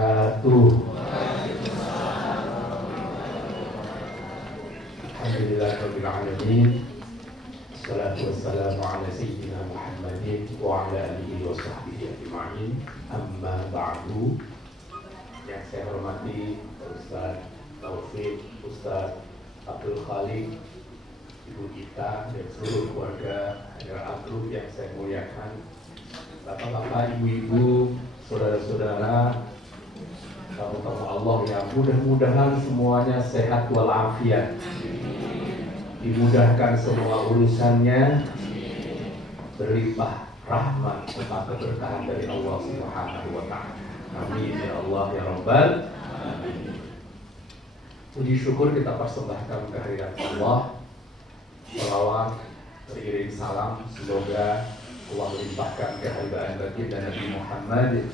wabarakatuh. Alhamdulillahirabbil alamin. Wassalatu wassalamu ala sayyidina Muhammadin wa ala alihi wa sahbihi ajma'in. Amma ba'du. Yang saya hormati Ustaz Taufik, Ustaz Abdul Khalik, Ibu Gita dan seluruh keluarga Haidar Group yang saya muliakan, bapak-bapak, ibu-ibu, saudara-saudara, tamu-tamu Allah yang mudah-mudahan semuanya sehat walafiat, dimudahkan semua urusannya, berlimpah rahmat serta keberkahan dari Allah Subhanahu wa Ta'ala. Amin ya Allah ya Rabbal alamin. Puji syukur kita persembahkan kehadirat Allah. Shalawat beriring salam, semoga Allah melimpahkan keharibaan baginda Nabi Muhammad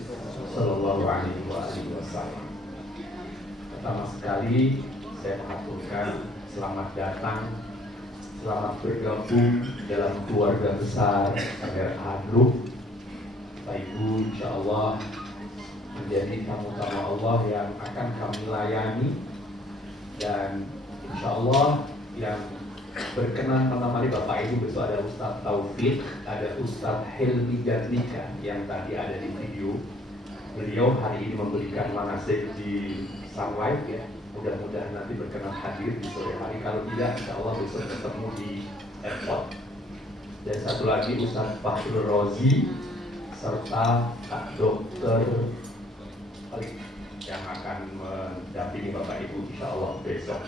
Sallallahu Alaihi Wasallam. Pertama sekali saya mengaturkan selamat datang, selamat bergabung dalam keluarga besar Haidar Group. Bapak Ibu, insya Allah menjadi tamu-tamu Allah yang akan kami layani, dan insya Allah yang berkenan menemani Bapak Ibu besok ada Ustadz Taufik, ada Ustadz Helmi Jadlika yang tadi ada di video. Beliau hari ini memberikan manasik di Sunlight ya. Mudah-mudahan nanti berkenan hadir di sore hari. Kalau tidak, insya Allah besok ketemu di airport. Dan satu lagi Ustadz Fahrul Rozi serta Kak Dokter yang akan mendampingi Bapak Ibu insya Allah besok.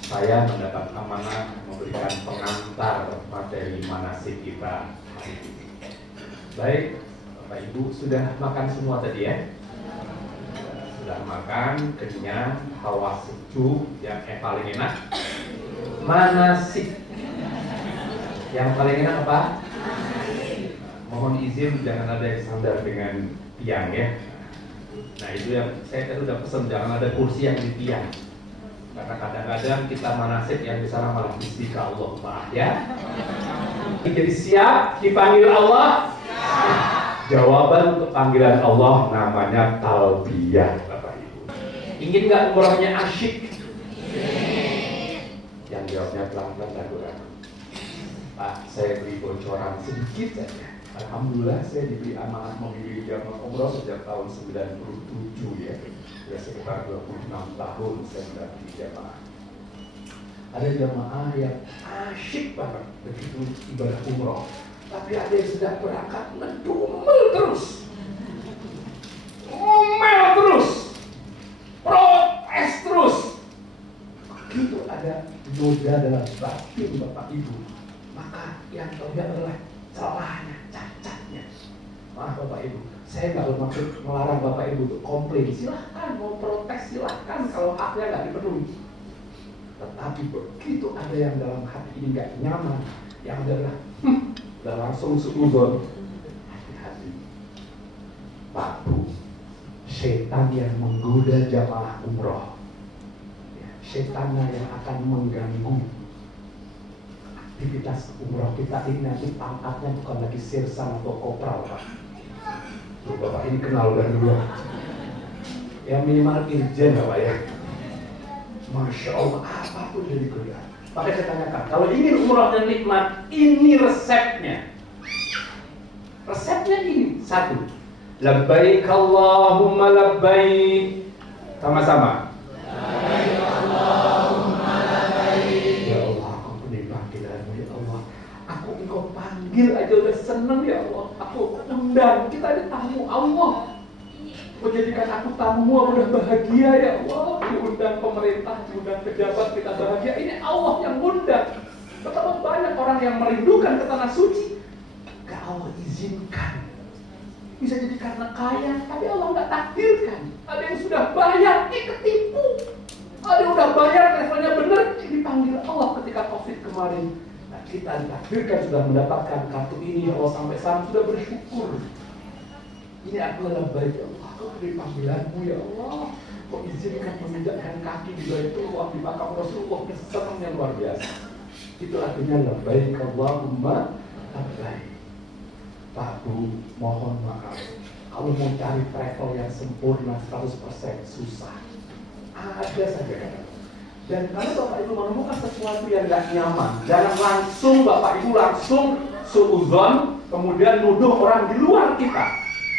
Saya mendapat amanah memberikan pengantar materi manasik kita hari ini. Baik, Bapak Ibu sudah makan semua tadi ya? Sudah makan, kenyang, hawa sejuk. Yang paling enak manasik. Yang paling enak apa? Mohon izin jangan ada yang sandar dengan tiang ya. Nah itu yang saya tadi udah pesan, jangan ada kursi yang di tiang. Karena kadang-kadang kita manasik yang di sana malah istiqa Allah, maaf ya. Jadi siap dipanggil Allah? Jawaban untuk panggilan Allah namanya talbiyah, Bapak Ibu. Ingin nggak umrohnya asyik? Yang jawabnya pelan-pelan dan kurang. Pak, saya beri bocoran sedikit saja. Alhamdulillah saya diberi amanah memilih jamaah umroh sejak tahun 97 ya. Sudah sekitar 26 tahun saya mendampingi jamaah. Ada jamaah yang asyik banget begitu ibadah umroh, tapi ada yang sedang berangkat ngedumel terus, ngomel terus, protes terus. Begitu ada noda dalam batin Bapak Ibu, maka yang terlihat adalah celahnya, cacatnya. Maaf Bapak Ibu, saya nggak bermaksud melarang Bapak Ibu untuk komplain. Silahkan mau protes, silahkan kalau haknya nggak dipenuhi. Tetapi begitu ada yang dalam hati ini nggak nyaman, yang adalah udah langsung seuzon, hati-hati. Pak Bu, setan yang menggoda jamaah umroh, ya, setannya yang akan mengganggu aktivitas umroh kita ini. Nanti pangkatnya bukan lagi sirsan atau kopral Pak. Tuh, Bapak ini kenal dari dulu ya, minimal irjen Pak ya. Masya Allah, apapun jadi godaan. Maka saya tanyakan, kalau ingin umroh dan nikmat, ini resepnya. Resepnya ini, satu, labbaik Allahumma labbaik. Sama-sama. Labbaik Allahumma labbaik. Ya Allah, aku penuh panggilanmu ya Allah. Aku engkau panggil aja udah seneng ya Allah. Aku undang, kita ada tamu Allah. Menjadikan aku tamu, aku udah bahagia ya Allah. Diundang pemerintah, diundang pejabat, kita bahagia. Ini Allah yang undang. Betapa banyak orang yang merindukan ke tanah suci, gak Allah izinkan. Bisa jadi karena kaya, tapi Allah gak takdirkan. Ada yang sudah bayar, ketipu. Ada yang udah bayar, levelnya bener, dipanggil Allah ketika COVID kemarin. Nah, kita ditakdirkan sudah mendapatkan kartu ini, Allah sampai sana sudah bersyukur. Ini adalah baik Allah. Kau beri panggilanmu ya Allah. Kau izinkan memindahkan kaki di Baitullah, di makam Rasulullah, kesenangnya luar biasa. Itu artinya labbaik Allahumma labbaik. Pak Bu, mohon maaf Kalau mau cari travel yang sempurna 100% susah. Ada saja kan. Dan kalau Bapak Ibu menemukan sesuatu yang gak nyaman, jangan langsung Bapak Ibu langsung suudzon, kemudian nuduh orang di luar kita.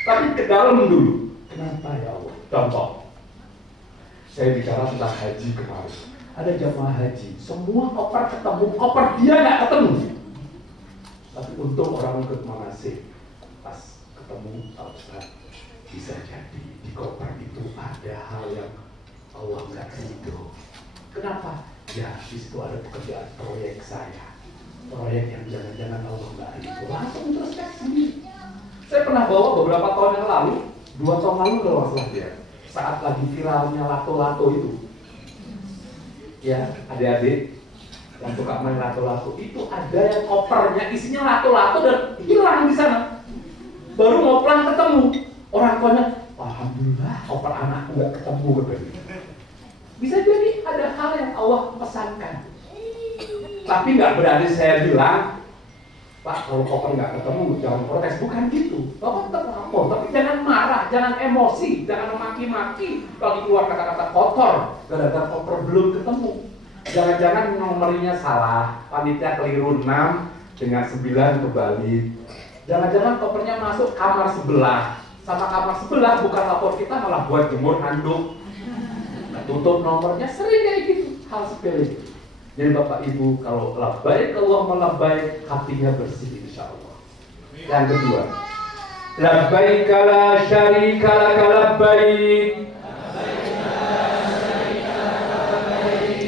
Tapi ke dalam dulu. Kenapa ya Allah? Contoh, saya bicara tentang haji kemarin. Ada jamaah haji, semua koper ketemu, koper dia gak ketemu. Tapi untung orang ikut manasik. Pas ketemu, Pak Ustaz, bisa jadi di koper itu ada hal yang Allah gak ridho. Kenapa? Ya, di situ ada pekerjaan proyek saya. Proyek yang jangan-jangan Allah nggak ridho. Langsung introspeksi. Saya pernah bawa beberapa tahun yang lalu, 2 tahun lalu kalau nggak salah dia, saat lagi viralnya lato-lato itu. Ya, adik-adik yang suka main lato-lato itu ada yang kopernya isinya lato-lato dan hilang di sana. Baru mau pulang ketemu orang tuanya, alhamdulillah koper anakku nggak ketemu katanya. Bisa jadi ada hal yang Allah pesankan. Tapi nggak berarti saya bilang, Pak, kalau koper nggak ketemu, jangan protes. Bukan gitu. Bapak tetap lapor, tapi jangan marah, jangan emosi, jangan memaki-maki. Kalau keluar kata-kata kotor, gara-gara koper belum ketemu. Jangan-jangan nomornya salah, panitia keliru 6 dengan 9 kebalik. Jangan-jangan kopernya masuk kamar sebelah, sama kamar sebelah bukan lapor kita, malah buat jemur handuk. Tutup nomornya, sering kayak gitu, hal sepele. Jadi Bapak Ibu, kalau labbaik Allah melabbaik, hatinya bersih insya Allah. Yang kedua, labbaik la syarika laka labbaik.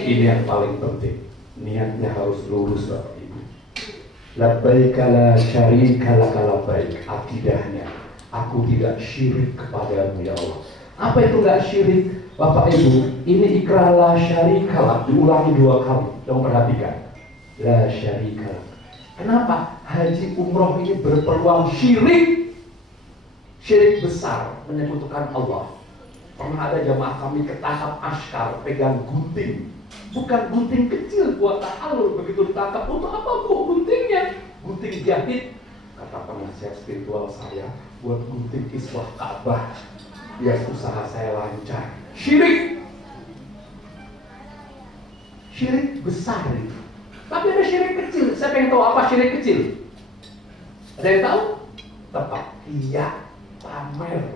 Ini yang paling penting, niatnya harus lurus Bapak Ibu. Labbaik la syarika laka labbaik, akidahnya, aku tidak syirik kepadamu ya Allah. Apa itu nggak syirik? Bapak Ibu, ini ikrar la syarikalah, diulangi 2 kali. Dong perhatikan, la syarikalah. Kenapa? Haji umroh ini berpeluang syirik, syirik besar, menyekutukan Allah. Pernah ada jamaah kami ketangkap askar, pegang gunting, bukan gunting kecil buat ta'alur. Begitu ditangkap, untuk apa bu guntingnya? Gunting jahit. Kata penasihat spiritual saya, buat gunting kiswah Ka'bah, biar usaha saya lancar. Syirik, syirik besar itu. Tapi ada syirik kecil. Saya pengen tahu apa syirik kecil? Ada yang tahu? Tepat, iya, pamer.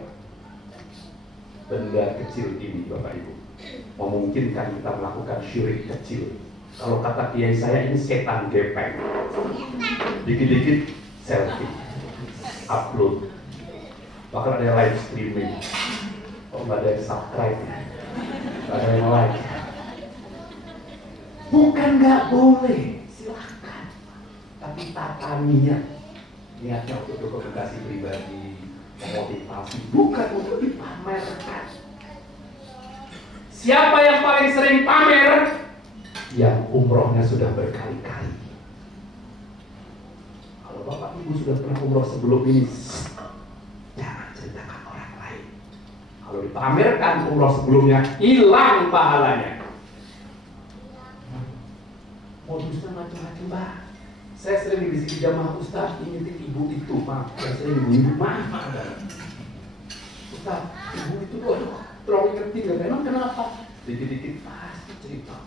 Benda kecil ini Bapak Ibu memungkinkan kita melakukan syirik kecil. Kalau kata kiai saya, ini setan gepeng. Dikit-dikit selfie, upload, bahkan ada yang live streaming. Oh, nggak ada yang subscribe, nggak ada yang like. Bukan nggak boleh, silahkan. Tapi tata niatnya untuk dokumentasi pribadi, memotivasi, bukan untuk dipamerkan. Siapa yang paling sering pamer? Yang umrohnya sudah berkali-kali. Kalau Bapak Ibu sudah pernah umroh sebelum ini, jangan ceritakan orang lain. Kalau dipamerkan umroh sebelumnya, hilang pahalanya. Modusnya macam-macam, Pak. Saya sering dibisiki jamaah, Ustaz, ini ibu itu, Pak. Saya ibu-ibu, maaf. Ustaz, ibu itu doang, terlalu ingetin, memang kenapa? Dikit-dikit pasti cerita.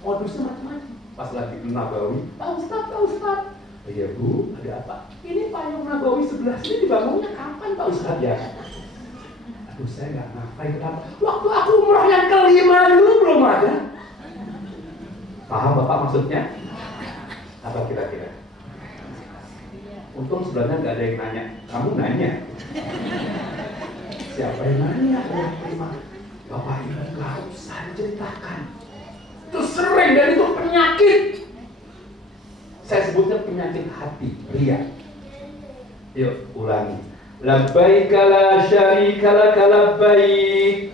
Modusnya macam-macam. Pas lagi Nabawi, Pak Ustaz. Iya Bu, ada apa? Ini payung Nabawi sebelah sini dibangunnya kapan Pak Ustaz ya? Aduh, saya nggak ngapain kenapa? Waktu aku umroh yang kelima dulu belum ada. Paham Bapak maksudnya? Apa kira-kira? Untung sebenarnya nggak ada yang nanya. Kamu nanya. Siapa yang nanya? Yang terima. Bapak Ibu nggak usah diceritakan. Itu sering dan itu penyakit. Saya sebutnya penyakit hati, ria. Yuk, ulangi. Labbaik la syarika laka labbaik.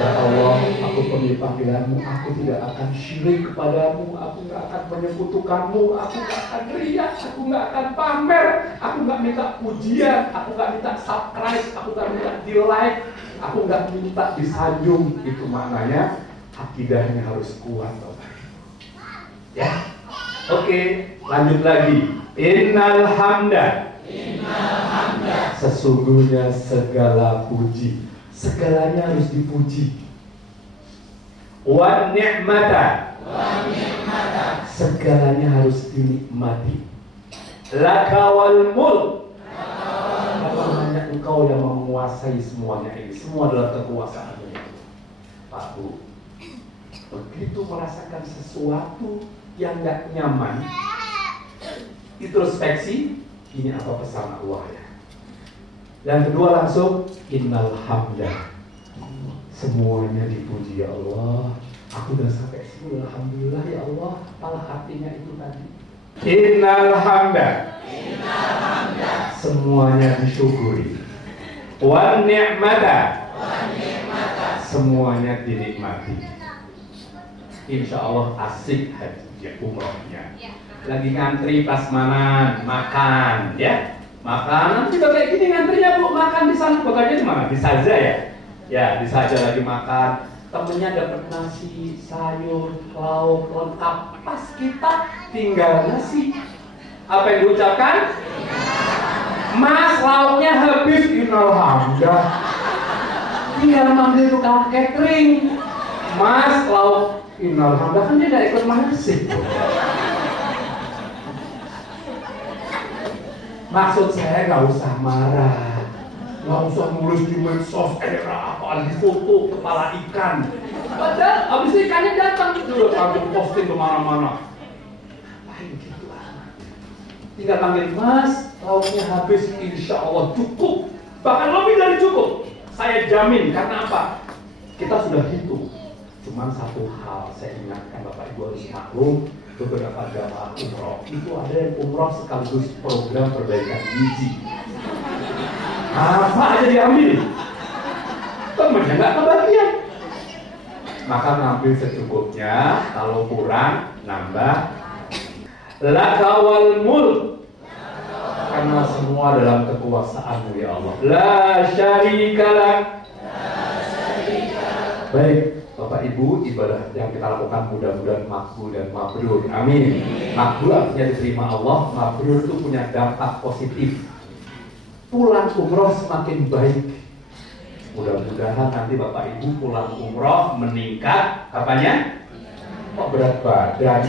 Ya Allah, aku penuhi panggilanmu, aku tidak akan syirik kepadamu, aku nggak akan menyekutukanmu, aku nggak akan riak, aku nggak akan pamer, aku nggak minta pujian, aku nggak minta subscribe, aku nggak minta di like, aku nggak minta disanjung. Itu maknanya akidahnya harus kuat, Bapak. Ya, oke, lanjut lagi. Innal hamda Sesungguhnya segala puji, segalanya harus dipuji. Wa ni'mata, segalanya harus dinikmati. Laka wal mulk, hanya engkau yang menguasai semuanya ini. Semua adalah kekuasaanmu. Pak Bu, begitu merasakan sesuatu yang gak nyaman, introspeksi, ini apa pesan Allah ya. Yang kedua langsung innal hamda, semuanya dipuji ya Allah. Aku udah sampai sini, alhamdulillah ya Allah. Apalah artinya itu tadi. Innal hamda, semuanya disyukuri. Wan ni'mata, semuanya dinikmati. Insya Allah asik haji umrohnya. Lagi ngantri prasmanan, makan ya. Makanan juga kayak gini ngantrinya Bu, makan di sana. Pokoknya di mana? Di Saja ya. Ya, di Saja lagi makan. Temennya dapat nasi, sayur, lauk lengkap. Pas kita tinggal nasi. Apa yang diucapkan? Mas, lauknya habis. Innal hamda. Tinggal manggil tukang catering. Mas, lauk. Innal hamda, kan dia gak ikut manasik. Maksud saya gak usah marah, gak usah nulis di medsos apa di foto kepala ikan. Padahal abis ikannya datang udah kagum posting kemana-mana. Ngapain gitu amat? Tinggal panggil Mas, lauknya habis, insya Allah cukup. Bahkan lebih dari cukup. Saya jamin, karena apa? Kita sudah hitung. Cuman satu hal saya ingatkan Bapak Ibu harus maklum. Beberapa jamaah umroh itu ada yang umroh sekaligus program perbaikan gizi. Apa aja diambil, temennya nggak kebagian. Maka ngambil secukupnya, kalau kurang nambah. Laka wal mulk, karena semua dalam kekuasaan-Mu ya Allah. La syarika lak. Baik. Bapak Ibu, ibadah yang kita lakukan mudah-mudahan makbul dan mabrur. Amin. Makbul artinya diterima Allah, mabrur itu punya dampak positif. Pulang umroh semakin baik. Mudah-mudahan nanti Bapak Ibu pulang umroh meningkat, apanya? Kok berat badan?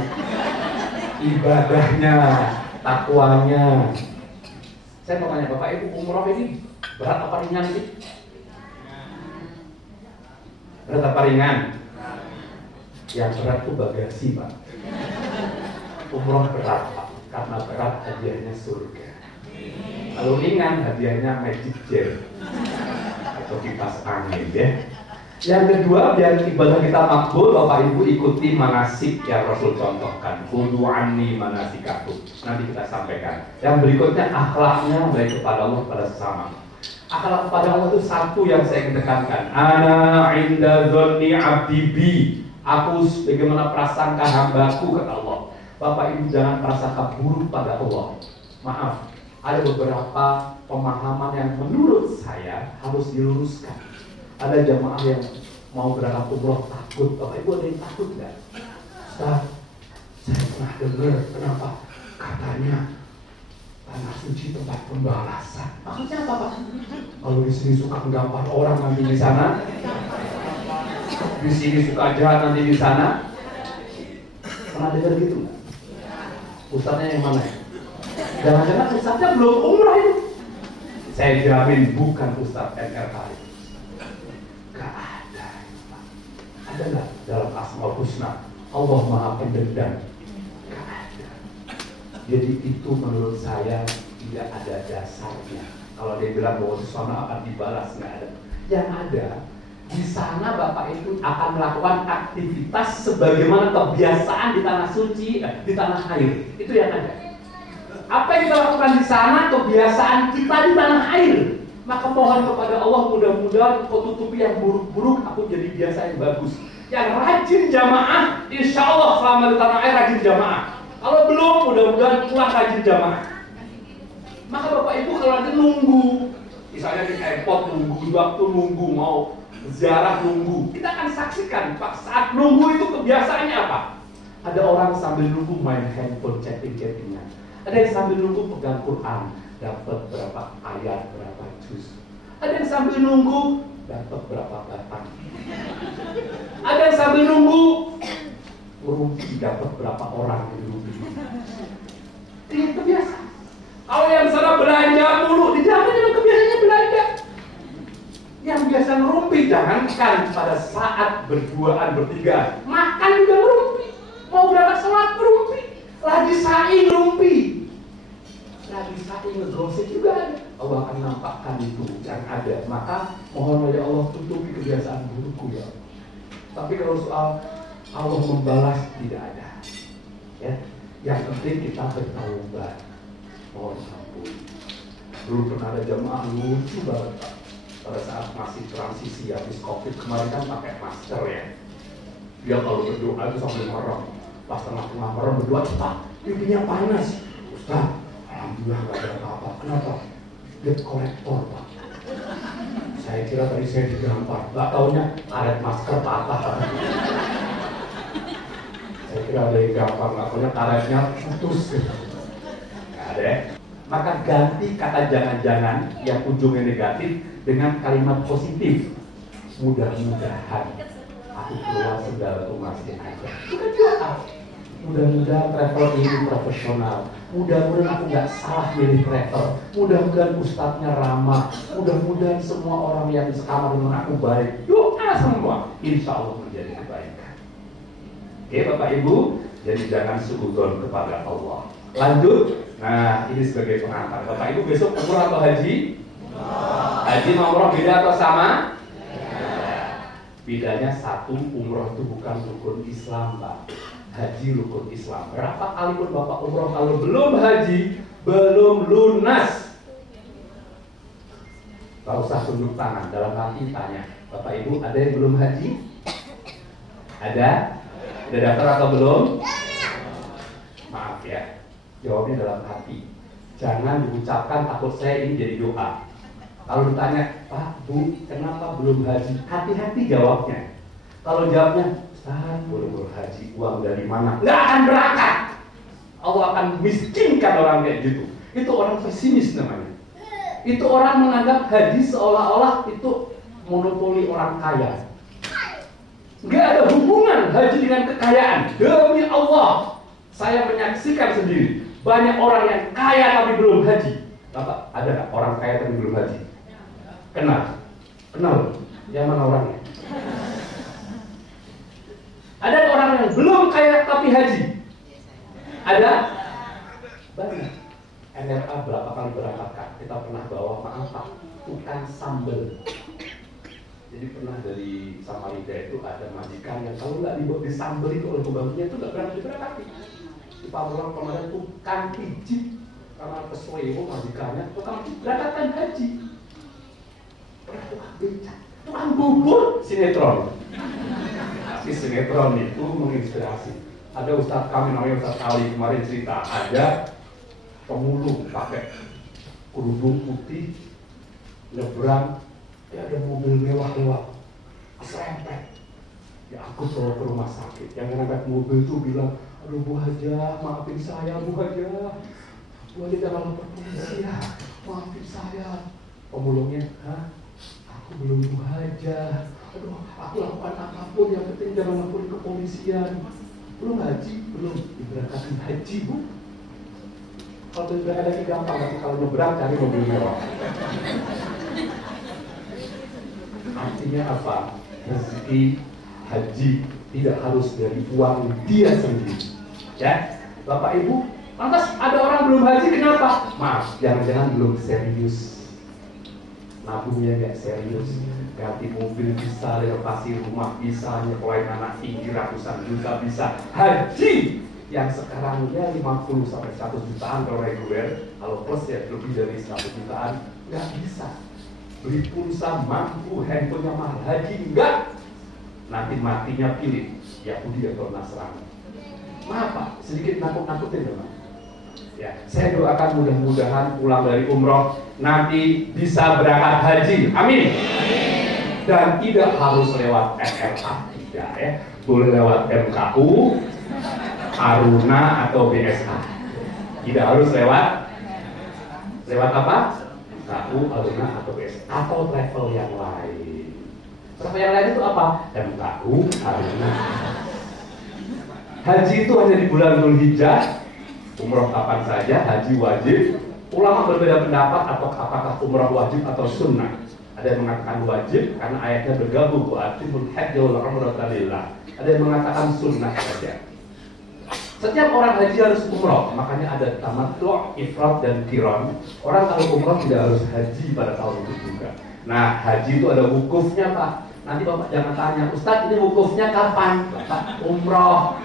Ibadahnya, takwanya. Saya mau tanya Bapak Ibu, umroh ini berat apa ringan sih? Berat apa ringan? Yang berat itu bagasi Pak. Umroh berat Pak, karena berat hadiahnya surga. Kalau ringan hadiahnya magic jar atau kipas angin ya. Yang kedua, biar ibadah kita makbul, Bapak Ibu ikuti manasik yang Rasul contohkan. Khudu anni manasikakum. Nanti kita sampaikan. Yang berikutnya akhlaknya baik kepada Allah kepada sesama. Akhlak kepada Allah itu satu yang saya ingin tekankan. Ana inda dzanni abdi bi. Aku bagaimana prasangka hambaku kata Allah. Bapak Ibu jangan prasangka buruk pada Allah. Maaf, ada beberapa pemahaman yang menurut saya harus diluruskan. Ada jamaah yang mau berangkat umroh takut. Bapak Ibu ada yang takut nggak? Ustaz, saya pernah dengar kenapa katanya tanah suci tempat pembalasan. Maksudnya apa Pak? Kalau di sini suka menggampar orang nanti di sana, di sini suka jahat nanti di sana. Pernah dengar gitu nggak? Ustaznya yang mana ya? Jangan-jangan ustaznya belum umrah itu. Saya jamin bukan ustaz NRKI. Gak ada Pak. Ada nggak dalam Asmaul Husna? Allah Maha Pendendam. Gak ada. Jadi itu menurut saya tidak ada dasarnya. Kalau dia bilang bahwa sesuatu akan dibalas, nggak ada. Yang ada di sana Bapak Ibu akan melakukan aktivitas sebagaimana kebiasaan di tanah suci, di tanah air. Itu yang ada. Apa yang kita lakukan di sana kebiasaan kita di tanah air. Maka mohon kepada Allah mudah-mudahan kau tutupi yang buruk-buruk, aku jadi biasa yang bagus. Yang rajin jamaah, insya Allah selama di tanah air rajin jamaah. Kalau belum, mudah-mudahan pulang rajin jamaah. Maka Bapak Ibu kalau nanti nunggu, misalnya di airport nunggu, di waktu nunggu mau ziarah nunggu, kita akan saksikan Pak saat nunggu itu kebiasaannya apa? Ada orang sambil nunggu main handphone chatting-chattingan. Ada yang sambil nunggu pegang Quran. dapat berapa ayat, berapa juz. Ada yang sambil nunggu dapat berapa batang. Ada yang sambil nunggu rugi dapat berapa orang yang rugi. Ini kebiasaan. Kalau yang sana belanja mulu, dijamin dengan kebiasaannya belanja. Yang biasa ngerumpi, jangankan pada saat berduaan bertiga, makan juga ngerumpi. Mau berangkat sholat ngerumpi, lagi sa'i ngerumpi, lagi sa'i ngegosip juga ada. Allah akan nampakkan itu yang ada. Maka mohon ya Allah tutupi kebiasaan burukku ya. Tapi kalau soal Allah membalas tidak ada. Ya, yang penting kita bertaubat. Mohon ampun. Dulu pernah ada jamaah lucu banget Pak. Pada saat masih transisi habis COVID kemarin kan pakai masker ya. Dia kalau berdoa itu sambil merem. Pas tengah-tengah merem berdoa cepat, pipinya panas. Ustaz, alhamdulillah nggak ada apa-apa. Kenapa? Dia kolektor Pak. Saya kira tadi saya digampar. Nggak taunya karet masker patah. Saya kira ada yang gampar, nggak taunya karetnya putus. Nggak ada ya. Maka ganti kata jangan-jangan yang ujungnya negatif dengan kalimat positif. Mudah-mudahan aku keluar segala tugasnya aja. Bukan doa. Mudah-mudahan travel ini profesional. Mudah-mudahan aku nggak salah milih travel. Mudah-mudahan ustadznya ramah. Mudah-mudahan semua orang yang sekamar dengan aku baik. Doa semua. Insya Allah menjadi kebaikan. Oke Bapak Ibu. Jadi jangan suudzon kepada Allah. Lanjut. Nah ini sebagai pengantar. Bapak Ibu besok umroh atau haji? Haji sama umroh beda atau sama? Bedanya satu, umroh itu bukan rukun Islam Pak. Haji rukun Islam. Berapa kali pun Bapak umroh kalau belum haji, belum lunas. Gak usah tunduk tangan, dalam hati tanya, Bapak Ibu ada yang belum haji? Ada? Udah daftar atau belum? Maaf ya, jawabnya dalam hati. Jangan diucapkan takut saya ini jadi doa. Kalau ditanya, Pak, Bu, kenapa belum haji? Hati-hati jawabnya. Kalau jawabnya, Ustaz, buru-buru haji, uang dari mana? Nggak akan berangkat. Allah akan miskinkan orang kayak gitu. Itu orang pesimis namanya. Itu orang menganggap haji seolah-olah itu monopoli orang kaya. Nggak ada hubungan haji dengan kekayaan. Demi Allah, saya menyaksikan sendiri. Banyak orang yang kaya tapi belum haji. Bapak, ada nggak orang kaya tapi belum haji? Kenal? Kenal? Yang mana orangnya? Ada orang yang belum kaya tapi haji? Ada? Banyak. NRA berapa kali berangkatkan? Kita pernah bawa, maaf Pak, tukang sambel. Jadi pernah dari Samarinda itu ada majikan yang kalau nggak dibuat disambel itu oleh pembantunya itu nggak berani diberangkati. Di Pamulang kemarin tukang pijit karena kesuai majikannya, tukang pijit berangkatkan haji. Pernah tukang becak, tukang bubur, sinetron. Si sinetron itu menginspirasi. Ada Ustadz kami namanya Ustadz Ali kemarin cerita, ada pemulung pakai kerudung putih nyebrang, ya ada mobil mewah-mewah, serempet, diangkut ke rumah sakit. Yang ngerempet mobil itu bilang, aduh Bu Hajah, maafin saya Bu Hajah, Bu Hajah jangan lapor polisi ya, maafin saya. Pemulungnya, hah? Aku belum Bu Hajah, aduh aku lakukan apapun, yang penting jangan lapor ke kepolisian. Belum haji, belum diberangkatkan haji Bu. Kalau diberangkatkan gampang, tapi kalau nyebrang cari mobil mewah. Artinya apa? Rezeki haji tidak harus dari uang dia sendiri. Ya, Bapak Ibu, lantas ada orang belum haji kenapa? Maaf, jangan-jangan belum serius. Nabungnya nggak serius. Ganti mobil bisa, renovasi rumah bisa, nyekolahin anak tinggi ratusan juta bisa. Haji yang sekarang ya 50 sampai 100 jutaan kalau reguler, kalau plus ya lebih dari 100 jutaan, nggak bisa. Beli pulsa mampu, handphonenya mahal, haji enggak. Nanti matinya pilih Yahudi atau Nasrani. Maaf Pak, sedikit nakut-nakutin teman. Ya, saya doakan mudah-mudahan pulang dari umroh nanti bisa berangkat haji. Amin. Dan tidak harus lewat SRA, tidak ya. Boleh lewat MKU, Aruna atau BSA. Tidak harus lewat Lewat apa? KU, Aluna, atau BS, atau travel yang lain. Travel yang lain itu apa? MKU, Aluna. Haji itu hanya di bulan Dzulhijjah, umroh kapan saja, haji wajib. Ulama berbeda pendapat apakah umroh wajib atau sunnah. Ada yang mengatakan wajib karena ayatnya bergabung, wa atimul hajja wal umrata lillah. Ada yang mengatakan sunnah saja. Setiap orang haji harus umroh, makanya ada tamattu', ifrad, dan qiran. Orang kalau umroh tidak harus haji pada tahun itu juga. Nah, haji itu ada wukufnya, Pak. Nanti Bapak jangan tanya, Ustadz ini wukufnya kapan? Bapak umroh.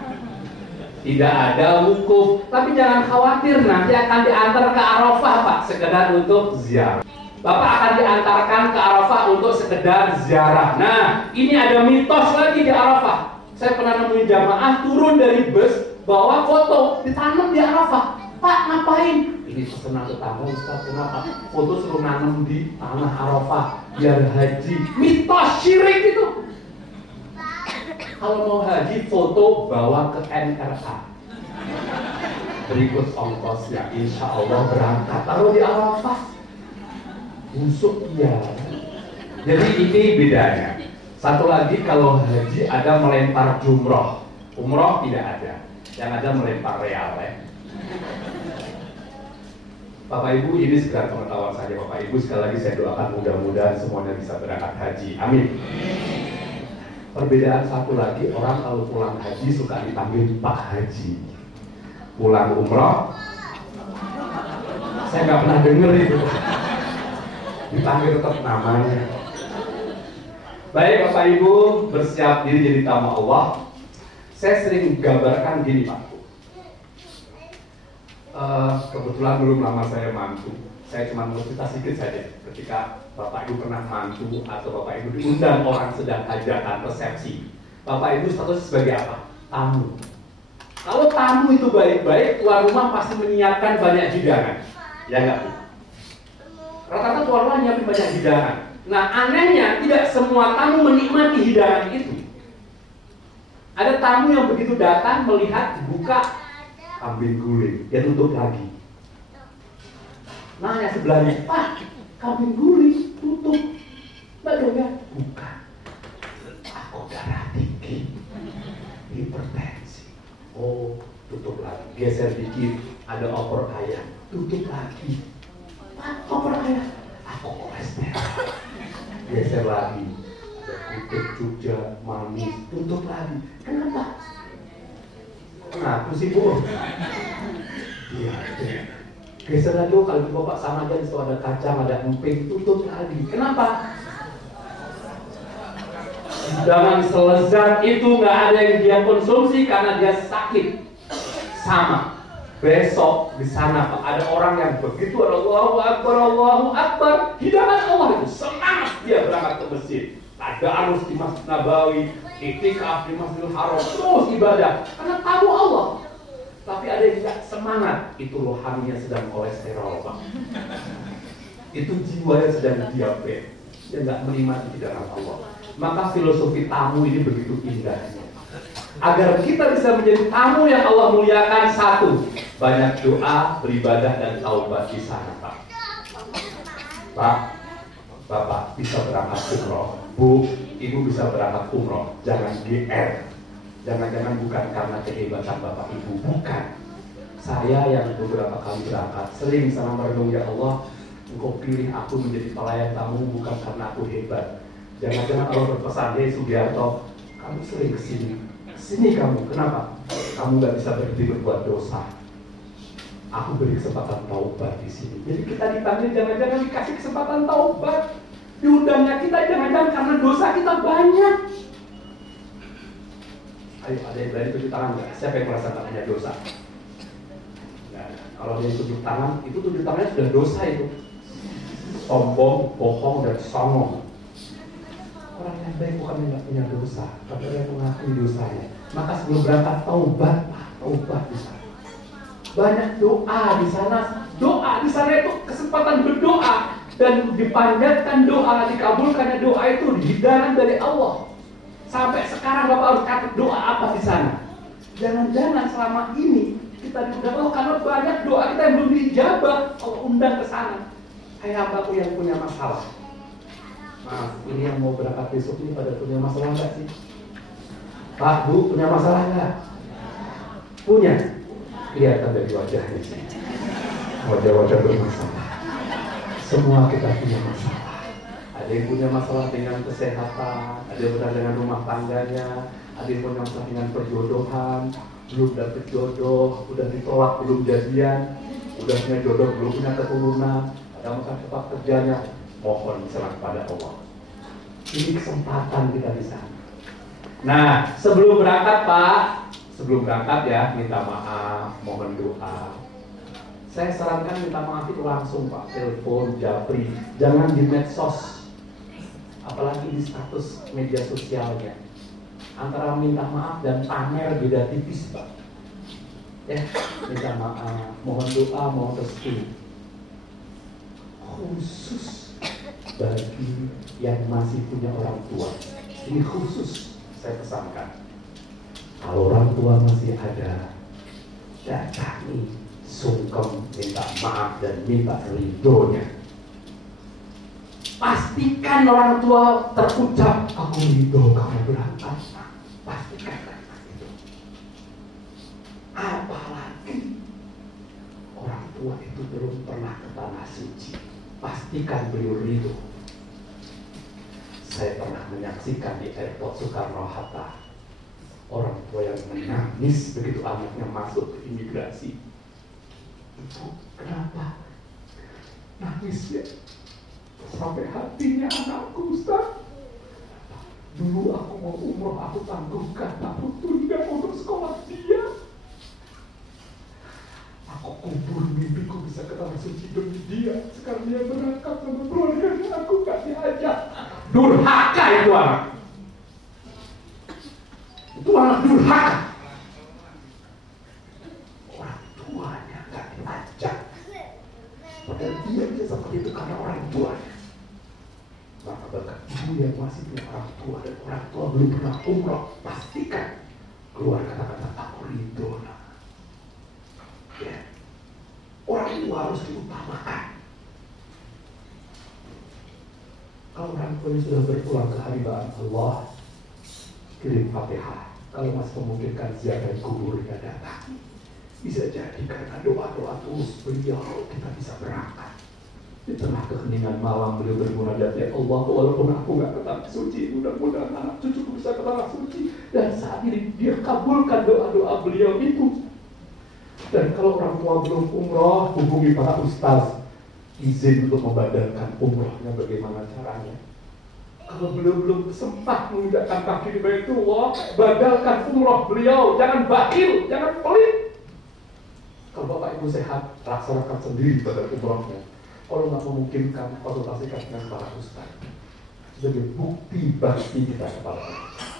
Tidak ada wukuf, tapi jangan khawatir, nanti akan diantar ke Arafah, Pak, sekedar untuk ziarah. Bapak akan diantarkan ke Arafah untuk sekedar ziarah. Nah, ini ada mitos lagi di Arafah. Saya pernah nemuin jamaah turun dari bus, bawa foto, ditanam di Arafah. Pak, ngapain? Ini pesanan tetangga, Ustaz, kenapa? Foto suruh nanam di tanah Arafah, biar haji. Mitos syirik itu. Kalau mau haji, foto bawa ke NRA. Berikut ongkosnya, insya Allah berangkat. Taruh di Arafah. Busuk ya. Jadi ini bedanya. Satu lagi, kalau haji ada melempar jumroh, umroh tidak ada. Yang ada melempar real ya. Bapak Ibu, ini sekedar pengetahuan saja. Bapak Ibu, sekali lagi saya doakan mudah-mudahan semuanya bisa berangkat haji. Amin. Perbedaan satu lagi, orang kalau pulang haji suka dipanggil Pak Haji. Pulang umroh, saya nggak pernah denger itu. Dipanggil tetap namanya. Baik Bapak Ibu, bersiap diri jadi tamu Allah. Saya sering gambarkan gini Pak. Kebetulan belum lama saya mantu. Saya cuma mau cerita sedikit saja. Ketika Bapak Ibu pernah mantu atau Bapak Ibu diundang orang sedang hajatan resepsi, Bapak Ibu status sebagai apa? Tamu. Kalau tamu itu baik-baik, tuan rumah pasti menyiapkan banyak hidangan. Ya nggak Bu? Rata-rata tuan rumah nyiapin banyak hidangan. Nah anehnya tidak semua tamu menikmati hidangan itu. Ada tamu yang begitu datang melihat buka kambing guling, dia tutup lagi. Nanya sebelahnya, Pak, kambing guling tutup. Bagaimana? Bukan. Aku darah tinggi, hipertensi. Oh, tutup lagi. Geser dikit, ada opor ayam, tutup lagi. Pak, opor ayam. Aku kolesterol. Geser lagi. Ada Jogja, manis, tutup lagi. Kenapa? Kenapa sih Bu? Iya. Geser lagi, kalau Bapak sama aja, itu ada kacang, ada emping, tutup lagi. Kenapa? Hidangan selezat itu nggak ada yang dia konsumsi karena dia sakit. Sama. Besok di sana Pak, ada orang yang begitu Allahu Akbar, hidangan Allah itu semangat dia berangkat ke masjid. Ada arus di Masjid Nabawi, iktikaf di Masjidil Haram, terus ibadah karena tamu Allah. Tapi ada yang tidak semangat, itu rohaninya sedang kolesterol Pak. Itu jiwanya sedang diabetes, dia nggak menikmati hidangan Allah. Maka filosofi tamu ini begitu indahnya. Agar kita bisa menjadi tamu yang Allah muliakan, satu, banyak doa, beribadah, dan taubat di sana Pak. Pak, Bapak bisa berangkat umroh, Bu, Ibu bisa berangkat umroh, jangan GR. Jangan-jangan bukan karena kehebatan Bapak Ibu, bukan. Saya yang beberapa kali berangkat sering sama merenung, ya Allah, Engkau pilih aku menjadi pelayan tamu bukan karena aku hebat. Jangan-jangan Allah berpesan, hei Sugiarto, kamu sering kesini kamu, kenapa? Kamu gak bisa berhenti berbuat dosa. Aku beri kesempatan taubat di sini. Jadi kita dipanggil jangan-jangan dikasih kesempatan taubat. Diundangnya kita jangan-jangan karena dosa kita banyak. Ayo, ada yang berani tunjuk tangan nggak? Siapa yang merasa tak punya dosa? Nggak. Kalau dia tunjuk tangan, itu tunjuk tangannya sudah dosa itu. Sombong, bohong, dan songong. Orang yang baik bukan yang nggak punya dosa, tapi yang mengakui dosanya. Maka sebelum berangkat taubat, taubat di sana. Banyak doa di sana. Doa di sana itu kesempatan berdoa dan dipanjatkan doa, dikabulkannya doa itu hidangan dari Allah. Sampai sekarang Bapak harus catat doa apa di sana. Jangan-jangan selama ini kita diundang. Oh, karena banyak doa kita yang belum diijabah, Allah undang ke sana. Hai hambaku yang punya masalah. Maaf, ini yang mau berangkat besok ini pada punya masalah nggak sih? Pak, Bu, punya masalah nggak? Punya. Kelihatan dari wajahnya sih. Wajah-wajah bermasalah. Semua kita punya masalah. Ada yang punya masalah dengan kesehatan, ada yang punya dengan rumah tangganya, ada yang punya masalah dengan perjodohan, belum dapet jodoh, udah ditolak belum jadian, udah punya jodoh belum punya keturunan, ada masalah tempat kerjanya, mohon serah kepada Allah. Ini kesempatan kita di sana. Nah, sebelum berangkat Pak, sebelum berangkat ya minta maaf, mohon doa. Saya sarankan minta maaf itu langsung Pak, telepon, japri, jangan di medsos. Apalagi di status media sosialnya, antara minta maaf dan pamer beda tipis Pak. Ya, minta maaf, mohon doa, mohon restu. Khusus bagi yang masih punya orang tua, ini khusus saya pesankan. Kalau orang tua masih ada, datangi, sungkem, minta maaf dan minta ridhonya. Pastikan orang tua terucap, aku ridho kamu berangkat. Pastikan itu. Apalagi orang tua itu belum pernah ke tanah suci, pastikan beliau ridho. Saya pernah menyaksikan di airport Soekarno-Hatta, orang tua yang menangis begitu anaknya masuk ke imigrasi. Ibu, kenapa? Nangis ya? Sampai hatinya anakku, Ustaz. Dulu aku mau umroh, aku tangguhkan, aku tunda untuk sekolah dia. Aku kubur mimpiku bisa ke tanah suci demi dia. Sekarang dia berangkat sama keluarganya, aku gak diajak. Durhaka itu anak. Itu anak durhaka. Orang tuanya gak diajak. Padahal dia bisa seperti itu karena orang tuanya. Maka bahkan ibu yang masih punya orang tua dan orang tua belum pernah umroh, pastikan keluar kata-kata aku ridho. Ya. Orang itu harus diutamakan. Kalau orang tua sudah berpulang ke hadirat Allah, kirim Fatihah. Kalau masih memungkinkan ziarah kuburnya datang, bisa jadi karena doa-doa tulus beliau kita bisa berangkat. Di tengah keheningan malam beliau bermunajat, ya Allah, walaupun aku gak ke tanah suci, mudah-mudahan anak cucuku bisa ke tanah suci. Dan saat ini dia kabulkan doa-doa beliau itu. Dan kalau orang tua belum umroh, hubungi para ustaz, izin untuk membadalkan umrohnya, bagaimana caranya. Kalau beliau belum sempat menginjakkan kaki di Baitullah, badalkan umroh beliau, jangan bakhil, jangan pelit. Kalau Bapak Ibu sehat, laksanakan sendiri badal umrohnya. Kalau nggak memungkinkan, konsultasikan dengan para ustaz sebagai bukti bakti kita kepada Allah.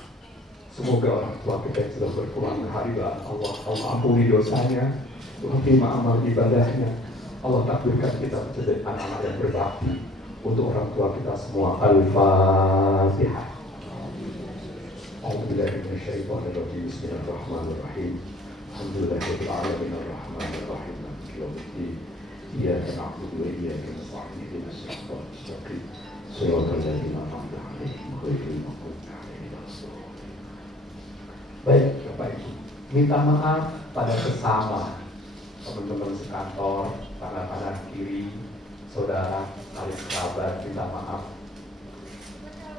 Semoga orang tua kita yang sudah berpulang ke hadirat Allah, Allah ampuni dosanya, Allah terima amal ibadahnya, Allah takdirkan kita menjadi anak-anak yang berbakti untuk orang tua kita semua. Al-Fatihah. A'udzubillahiminasyaitonirrajim. Bismillahirrahmanirrahim. Alhamdulillahirabbil alamin arrahmanir rahim maliki yaumiddin. Iyyaka na'budu wa iyyaka nasta'in ihdinas siratal mustaqim siratal ladzina an'amta 'alaihim ghairil maghdubi 'alaihim waladdallin. Baik, Bapak Ibu, minta maaf pada sesama teman-teman sekantor, kanan kiri, saudara, kali sahabat, minta maaf.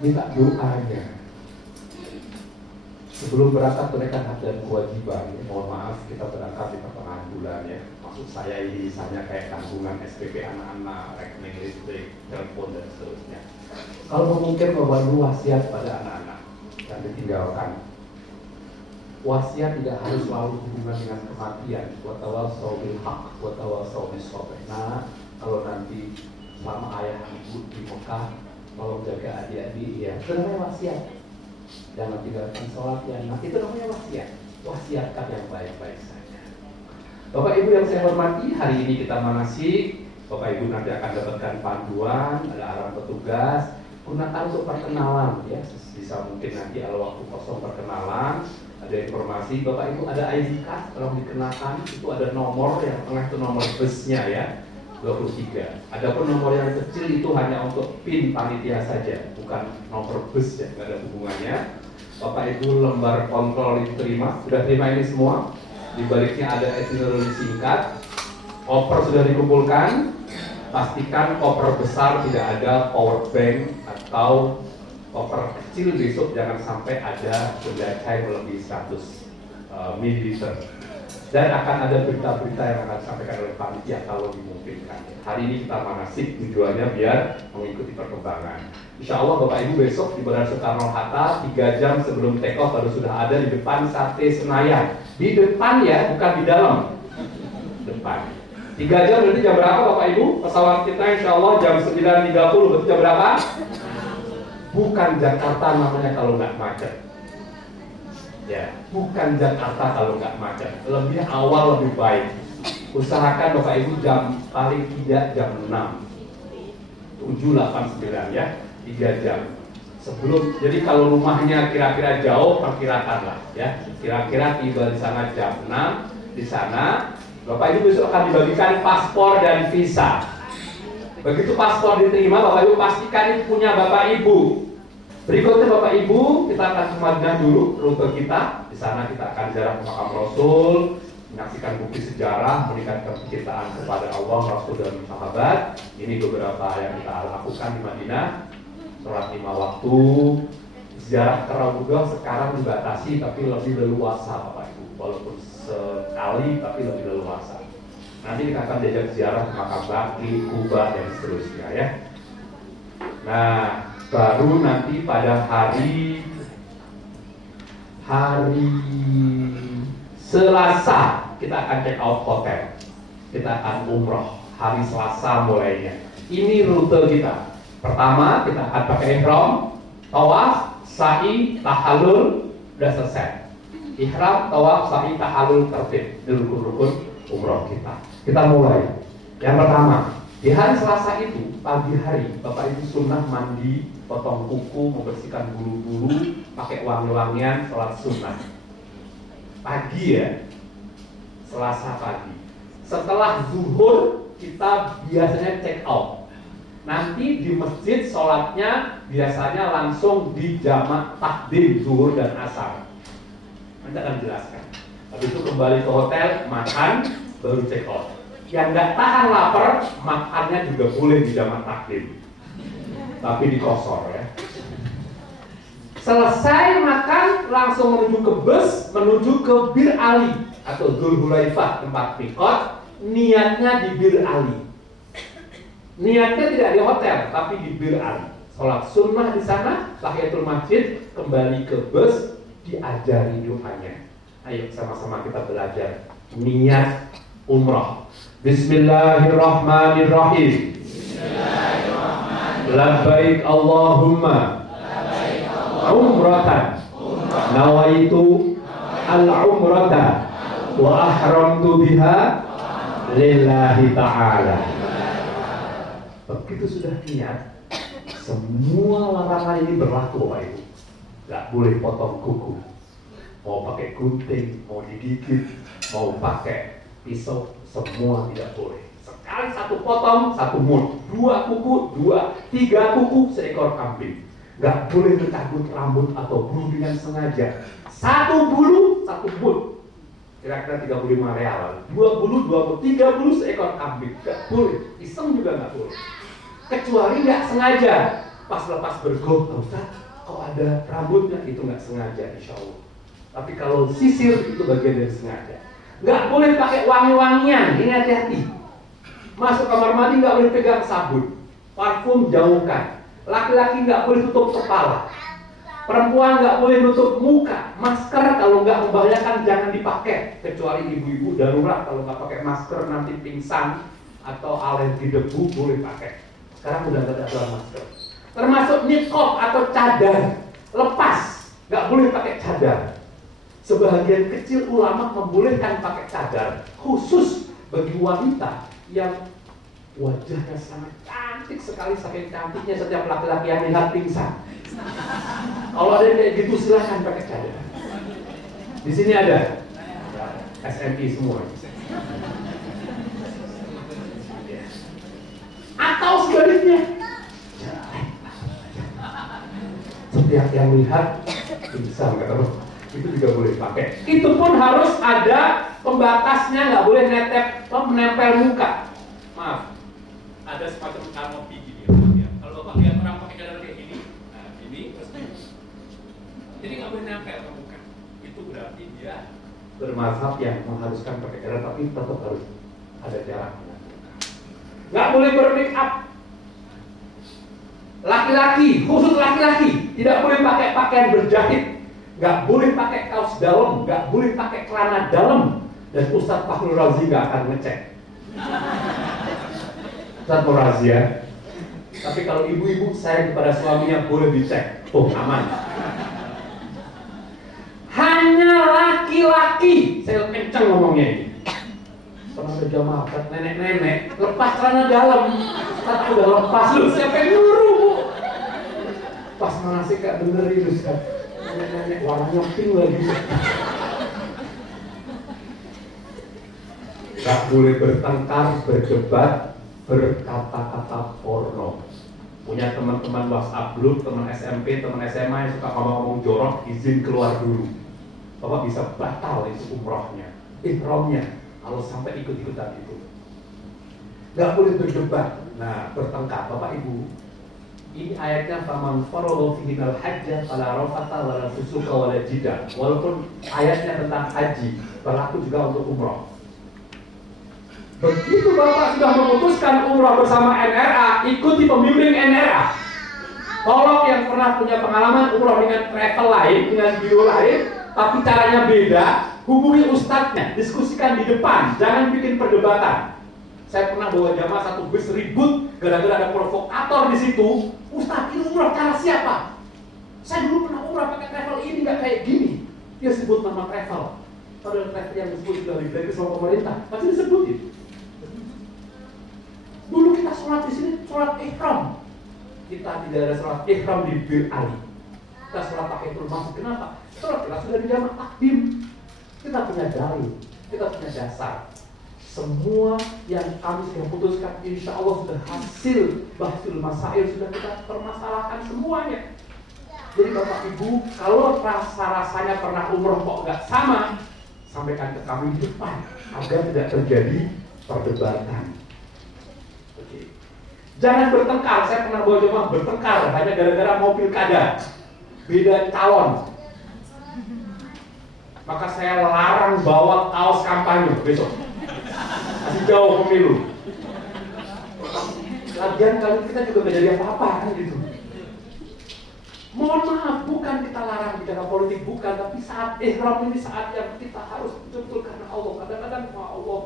Minta doanya. Sebelum berangkat tunaikan hak dan kewajiban. Mohon maaf, kita berangkat di pertengahan bulan ya. Maksud saya ini misalnya kayak tanggungan SPP anak-anak, rekening listrik, telepon dan seterusnya. Kalau mungkin membantu wasiat pada anak-anak dan ditinggalkan. Wasiat tidak harus selalu hubungan dengan kematian. Wa tawassaw bil haqq wa tawassaw bis sabr. Nah, kalau nanti selama ayah ibu di Mekah, kalau jaga adik-adik ya, itu namanya wasiat. Jangan tinggalkan sholat ya, nah itu namanya wasiat. Wasiatkan yang baik-baik saja. Bapak Ibu yang saya hormati, hari ini kita manasik. Bapak Ibu nanti akan dapatkan panduan, ada arahan petugas. Gunakan untuk perkenalan ya, bisa mungkin nanti ada waktu kosong perkenalan. Ada informasi, Bapak Ibu ada ID card, tolong dikenakan. Itu ada nomor, yang tengah itu nomor busnya ya, 23. Adapun nomor yang kecil itu hanya untuk PIN panitia saja, bukan nomor bus ya, nggak ada hubungannya. Bapak Ibu lembar kontrol diterima, sudah terima ini semua. Di baliknya ada itinerary singkat. Koper sudah dikumpulkan. Pastikan koper besar tidak ada power bank atau koper kecil besok jangan sampai ada benda cair melebihi 100 ml. Dan akan ada berita-berita yang akan disampaikan oleh panitia kalau dimungkinkan. Hari ini kita manasik, tujuannya biar mengikuti perkembangan. Insya Allah Bapak Ibu besok di Bandara Soekarno-Hatta 3 jam sebelum take off baru sudah ada di depan Sate Senayan. Di depan ya, bukan di dalam. Depan. 3 jam berarti jam berapa Bapak Ibu? Pesawat kita insya Allah jam 9.30, berarti jam berapa? Bukan Jakarta namanya kalau nggak macet. Ya, bukan Jakarta kalau nggak macet. Lebih awal lebih baik. Usahakan Bapak Ibu jam paling tidak jam 6, 7, 8, 9 ya, 3 jam sebelum. Jadi kalau rumahnya kira-kira jauh, perkirakanlah ya. Kira-kira tiba di sana jam 6 di sana. Bapak Ibu besok akan dibagikan paspor dan visa. Begitu paspor diterima, Bapak Ibu pastikan itu punya Bapak Ibu. Berikutnya Bapak Ibu, kita akan ke Madinah dulu, rute kita. Di sana kita akan ziarah ke makam Rasul, menyaksikan bukti sejarah, meningkatkan kecintaan kepada Allah, Rasul dan sahabat. Ini beberapa yang kita lakukan di Madinah. Sholat 5 waktu, ziarah ke Raudhah sekarang dibatasi tapi lebih leluasa Bapak Ibu. Walaupun sekali tapi lebih leluasa. Nanti kita akan diajak ziarah ke makam Baqi, Kuba dan seterusnya ya. Nah, baru nanti pada hari Selasa kita akan check out hotel. Kita akan umroh hari Selasa mulainya. Ini rute kita. Pertama kita akan pakai ihram, tawaf, sa'i, tahallul, udah selesai. Ihram, tawaf, sa'i, tahallul, tertib. Ini rukun-rukun umroh kita. Kita mulai. Yang pertama, di hari Selasa itu pagi hari Bapak Ibu sunnah mandi, potong kuku, membersihkan bulu-bulu, pakai wangi-wangian, sholat sunnah. Pagi ya, Selasa pagi. Setelah zuhur kita biasanya check out. Nanti di masjid sholatnya biasanya langsung di jamak takdim zuhur dan asar. Nanti akan jelaskan. Habis itu kembali ke hotel, makan, baru check out. Yang nggak tahan lapar, makannya juga boleh di jamak takdim, tapi dikosor ya. Selesai makan, langsung menuju ke bus, menuju ke Bir Ali atau Dzul Hulaifah, tempat mikot. Niatnya di Bir Ali. Niatnya tidak di hotel, tapi di Bir Ali. Sholat sunnah di sana, tahiyatul masjid, kembali ke bus, diajari doanya. Ayo sama-sama kita belajar niat umrah. Bismillahirrahmanirrahim. Labbaik Allahumma umratan nawaitu al-umrata wa ahramtu biha lillahi ta'ala. Begitu sudah niat, semua larangan ini berlaku Bapak Ibu. Gak boleh potong kuku, mau pakai gunting, mau digigit, mau pakai pisau, semua tidak boleh. Sekali satu potong, satu mut. 2 kuku, 3 kuku, seekor kambing. Gak boleh mencabut rambut atau bulu dengan sengaja. 1 bulu, 1 mut. Kira-kira 35 real. 2 bulu, 2 mut. 3 bulu, seekor kambing. Gak boleh. Iseng juga gak boleh. Kecuali gak sengaja. Pas lepas bergok, Ustaz, kok ada rambutnya, itu gak sengaja insya Allah. Tapi kalau sisir, itu bagian dari sengaja. Nggak boleh pakai wangi-wangian, ini hati-hati. Masuk kamar mandi nggak boleh pegang sabun, parfum jauhkan. Laki-laki nggak boleh tutup kepala, perempuan nggak boleh nutup muka. Masker kalau nggak membahayakan jangan dipakai, kecuali ibu-ibu darurat. Kalau nggak pakai masker nanti pingsan atau alergi debu boleh pakai. Sekarang udah nggak ada masker. Termasuk niqab atau cadar, lepas, nggak boleh pakai cadar. Sebagian kecil ulama membolehkan pakai cadar khusus bagi wanita yang wajahnya sangat cantik sekali, saking cantiknya setiap laki-laki yang lihat pingsan. Kalau ada yang kayak gitu silahkan pakai cadar. Di sini ada SMI semua. Atau sebaliknya, setiap yang lihat bisa nggak tahu, itu juga boleh pakai. Itu pun harus ada pembatasnya, nggak boleh menempel muka. Maaf, ada semacam kanopi gini ya. Kalau bapak lihat orang pakai cadar kayak gini, nah ini terus ini. Jadi nggak boleh nempel ke muka. Itu berarti dia bermazhab yang mengharuskan pakai cadar, tapi tetap harus ada jarak. Nggak boleh bermake up. Laki-laki, khusus laki-laki, tidak boleh pakai pakaian berjahit, nggak boleh pakai kaos dalam, nggak boleh pakai celana dalam, dan Ustadz Fakhrul Razi nggak akan ngecek. Ustadz mau razia, tapi kalau ibu-ibu sayang kepada suaminya boleh dicek, oh aman. Hanya laki-laki, saya kenceng ngomongnya ini. Pernah ada jamaah nenek-nenek lepas celana dalam, Ustaz udah lepas lu, siapa yang nyuruh bu? Pas manasik gak dengerin Ustaz, nenek-nenek warnanya pink lagi. Gak boleh bertengkar, berdebat, berkata-kata porno. Punya teman-teman WhatsApp group, teman SMP, teman SMA yang suka ngomong-ngomong jorok, izin keluar dulu. Bapak bisa batal itu umrohnya, ihramnya. Kalau sampai ikut-ikutan itu, nggak boleh berdebat. Nah, bertengkar, Bapak Ibu. Ini ayatnya faman farada fihi al-hajja fala rafata wala fusuqa wala jidal. Walaupun ayatnya tentang haji, berlaku juga untuk umroh. Begitu Bapak sudah memutuskan umroh bersama NRA, ikuti pembimbing NRA. Tolong yang pernah punya pengalaman umroh dengan travel lain, dengan biro lain, tapi caranya beda, hubungi ustadznya, diskusikan di depan, jangan bikin perdebatan. Saya pernah bawa jamaah satu bus ribut gara-gara ada provokator di situ. Ustadz, ini umrah cara siapa? Saya dulu pernah umrah pakai travel ini nggak kayak gini. Dia sebut nama travel. Padahal travel yang disebut sudah diberi sama pemerintah, masih disebutin. Dulu kita sholat di sini, sholat ihram. Kita tidak ada sholat ihram di Bir Ali. Kita sholat pakai masjid. Kenapa? Sholat kita sudah di jamaah takdim. Kita punya dalil, kita punya dasar. Semua yang kami sudah putuskan, insya Allah sudah hasil bahsul masail, sudah kita permasalahkan semuanya. Jadi Bapak Ibu, kalau rasa-rasanya pernah umroh kok nggak sama, sampaikan ke kami di depan agar tidak terjadi perdebatan. Oke. Jangan bertengkar. Saya pernah bawa jemaah bertengkar hanya gara-gara mau pilkada, beda calon. Maka saya larang bawa kaos kampanye besok. Masih jauh pemilu. Lagian kali kita juga gak jadi apa-apa kan gitu. Mohon maaf, bukan kita larang bicara politik, bukan. Tapi saat ihram ini saat yang kita harus betul-betul karena Allah. Kadang-kadang Allah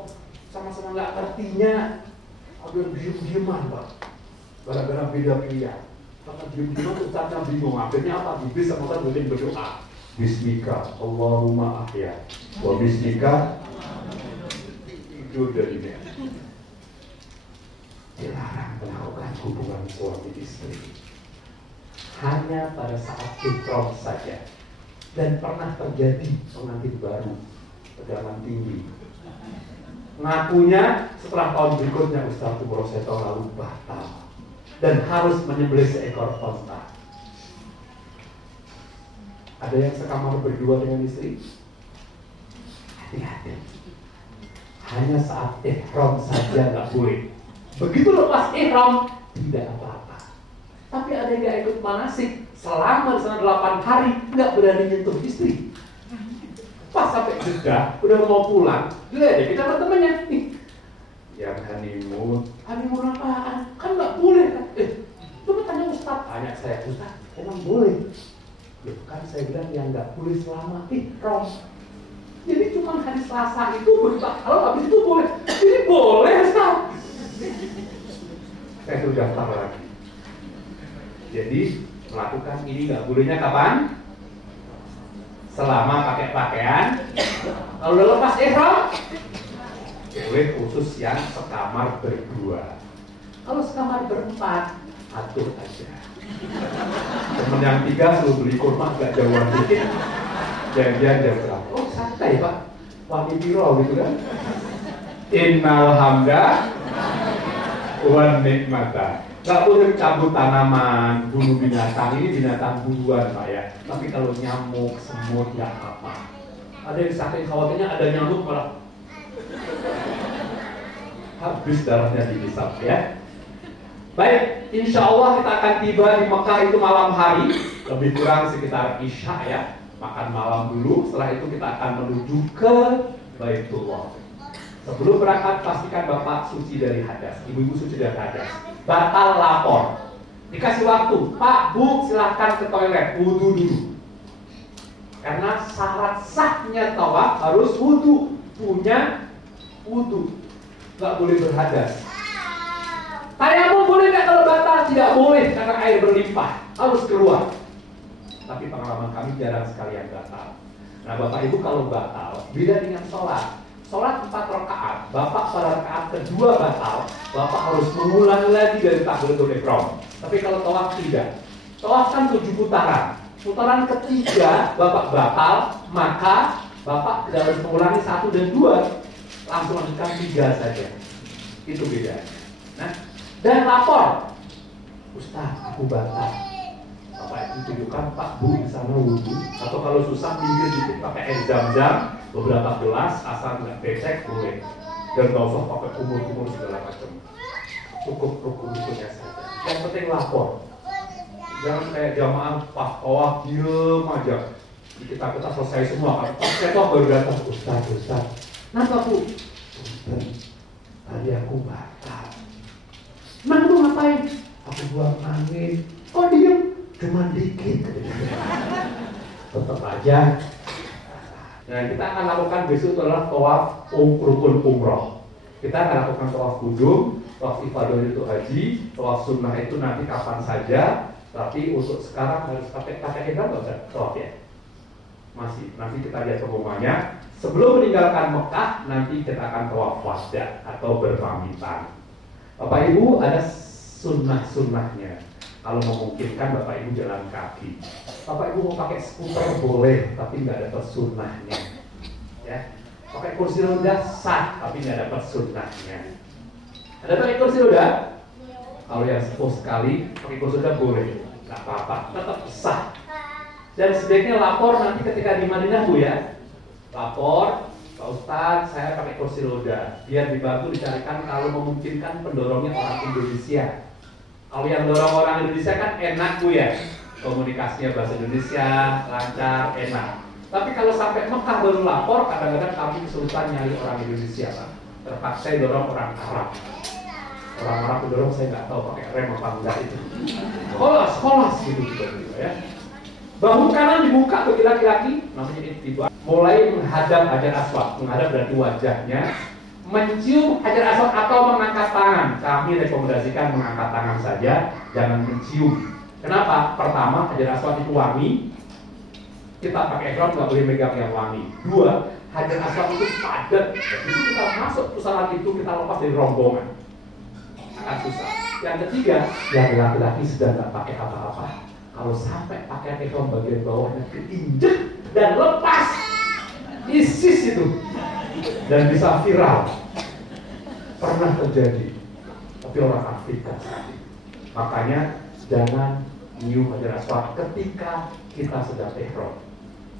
sama-sama gak artinya. Ada yang diem-dieman Pak, gara-gara beda pilihan. Karena diem-dieman Ustaznya bingung. Akhirnya apa? Di bis sama Ustaz berdoa, Bismika Allahumma ahya wa bismika itu darinya. Dilarang melakukan hubungan suami istri hanya pada saat ihram saja. Dan pernah terjadi pengantin baru pegangan tinggi ngakunya setelah tahun berikutnya Ustaz umroh saya tahun lalu batal dan harus menyembelih seekor onta. Ada yang sekamar berdua dengan istri? Hati-hati. Hanya saat ihram saja nggak boleh. Begitu lepas ihram tidak apa-apa. Tapi ada yang nggak ikut manasik selama di sana 8 hari nggak berani nyentuh istri. Pas sampai Jeddah udah mau pulang, dia kita teman-temannya nih. Yang honeymoon apaan? Kan nggak boleh kan? Coba tanya Ustaz, tanya saya Ustaz, emang boleh? Loh, kan saya bilang yang nggak boleh selama ihram. Jadi cuma hari Selasa itu kalau habis itu boleh. Ini boleh Ustaz. Saya sudah daftar lagi. Jadi melakukan ini nggak bolehnya kapan? Selama pakai pakaian. Kalau udah lepas ihram, boleh khusus yang sekamar berdua. Kalau sekamar berempat, atur aja. Temen yang 3 suruh beli kurma agak jauhan dikit. Jangan jam berapa? Oh santai Pak, wani piro gitu kan. Innal hamda wan nikmata. Gak boleh cabut tanaman, bunuh binatang. Ini binatang buruan Pak ya. Tapi kalau nyamuk, semut, ya apa. Ada yang saking khawatirnya ada nyamuk malah habis darahnya dihisap ya. Baik, insya Allah kita akan tiba di Mekah itu malam hari, lebih kurang sekitar Isya ya. Makan malam dulu, setelah itu kita akan menuju ke Baitullah. Sebelum berangkat pastikan Bapak suci dari hadas, ibu-ibu suci dari hadas. Batal lapor. Dikasih waktu, Pak, Bu, silahkan ke toilet, wudu dulu. Karena syarat sahnya tawaf harus wudu, punya wudu, nggak boleh berhadas. Tayamum boleh nggak kalau batal? Tidak boleh karena air berlimpah, harus keluar. Tapi pengalaman kami jarang sekali yang batal. Nah Bapak Ibu kalau batal, beda dengan sholat. Sholat 4 rakaat, Bapak pada rakaat kedua batal, Bapak harus mengulangi lagi dari takbiratul ihram. Tapi kalau tawaf tidak. Tawaf kan 7 putaran. Putaran ketiga Bapak batal, maka Bapak tidak harus mengulangi 1 dan 2. Langsung lanjutkan 3 saja. Itu bedanya. Nah, dan lapor. Ustaz, aku batal. Bapak itu tunjukkan Pak Bu di sana wudhu. Atau kalau susah pinggir dikit pakai air zam-zam, beberapa gelas, asal nggak becek boleh. Dan nggak usah pakai kumur-kumur segala macam. Cukup rukun-rukunnya saja. Yang penting lapor. Jangan kayak jamaah pas tawaf diem aja. Kita selesai semua kan. Pas ketok baru datang Ustaz. Kenapa Bu? Tadi aku batal. Mana lu ngapain? Aku buang angin. Kok diem? Cuma dikit. Tetap aja. Nah kita akan lakukan besok adalah tawaf rukun umroh. Kita akan lakukan tawaf kudum, tawaf ifadah itu haji, tawaf sunnah itu nanti kapan saja. Tapi untuk sekarang harus pakai ihram nggak usah tawaf ya? Masih. Nanti kita lihat pengumumannya. Sebelum meninggalkan Mekah, nanti kita akan tawaf wada atau berpamitan. Bapak Ibu ada sunnah-sunnahnya. Kalau memungkinkan Bapak Ibu jalan kaki. Bapak Ibu mau pakai skuter boleh, tapi nggak dapat sunnahnya. Ya, pakai kursi roda sah, tapi nggak dapat sunnahnya. Ada pakai kursi roda? Kalau yang sepuh sekali pakai kursi roda boleh, nggak apa-apa, tetap sah. Dan sebaiknya lapor nanti ketika di Madinah Bu ya. Lapor, Pak Ustadz, saya pakai kursi roda. Biar dibantu dicarikan kalau memungkinkan pendorongnya orang Indonesia. Kalau yang dorong orang Indonesia kan enak Bu ya, komunikasinya bahasa Indonesia lancar, enak. Tapi kalau sampai Mekah baru lapor, kadang-kadang kami kesulitan nyari orang Indonesia Pak. Terpaksa dorong orang Arab. Orang Arab dorong saya nggak tahu pakai rem apa enggak itu. Kolas gitu ya. Bahu kanan dibuka bagi laki-laki, namanya ittiba. Mulai menghadap Hajar Aswad, menghadap berarti wajahnya. Mencium Hajar Aswad atau mengangkat tangan. Kami rekomendasikan mengangkat tangan saja, jangan mencium. Kenapa? Pertama, Hajar Aswad itu wangi. Kita pakai ihram nggak boleh megang yang wangi. 2, Hajar Aswad itu padat. Jadi kita masuk pusaran itu kita lepas dari rombongan. Akan susah. Yang ketiga, yang laki-laki sudah nggak pakai apa-apa. Kalau sampai pakaian ihram bagian bawahnya keinjek dan lepas, ISIS itu. Dan bisa viral. Pernah terjadi. Tapi orang Afrika sekali. Makanya jangan nyium Hajar Aswad ketika kita sedang ihram.